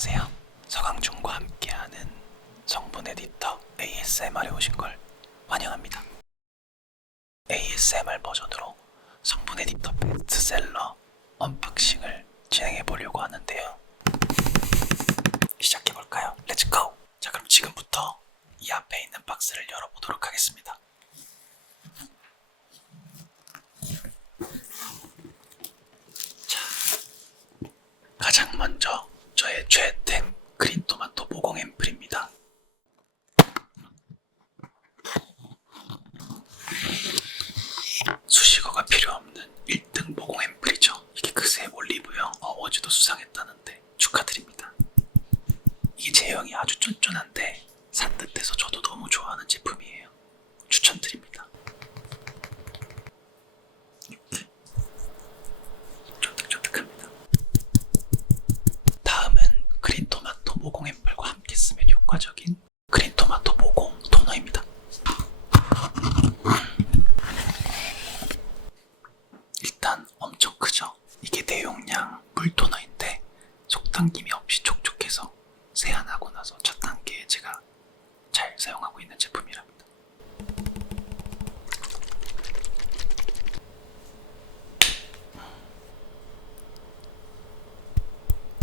안녕하세요. 서강준과 함께하는 성분 에디터 ASMR에 오신 걸 환영합니다. ASMR 버전으로 성분 에디터 베스트셀러 언박싱을 진행해 보려고 하는데요. 시작해 볼까요? 렛츠고! 자 그럼 지금부터 이 앞에 있는 박스를 열어보도록 하겠습니다. 자, 가장 먼저 저의 최애템 그린토마토 모공 앰플입니다. 제공하고 있는 제품이랍니다.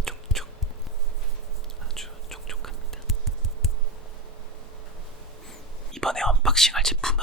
촉촉 아주 촉촉합니다. 이번에 언박싱할 제품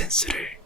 sensory.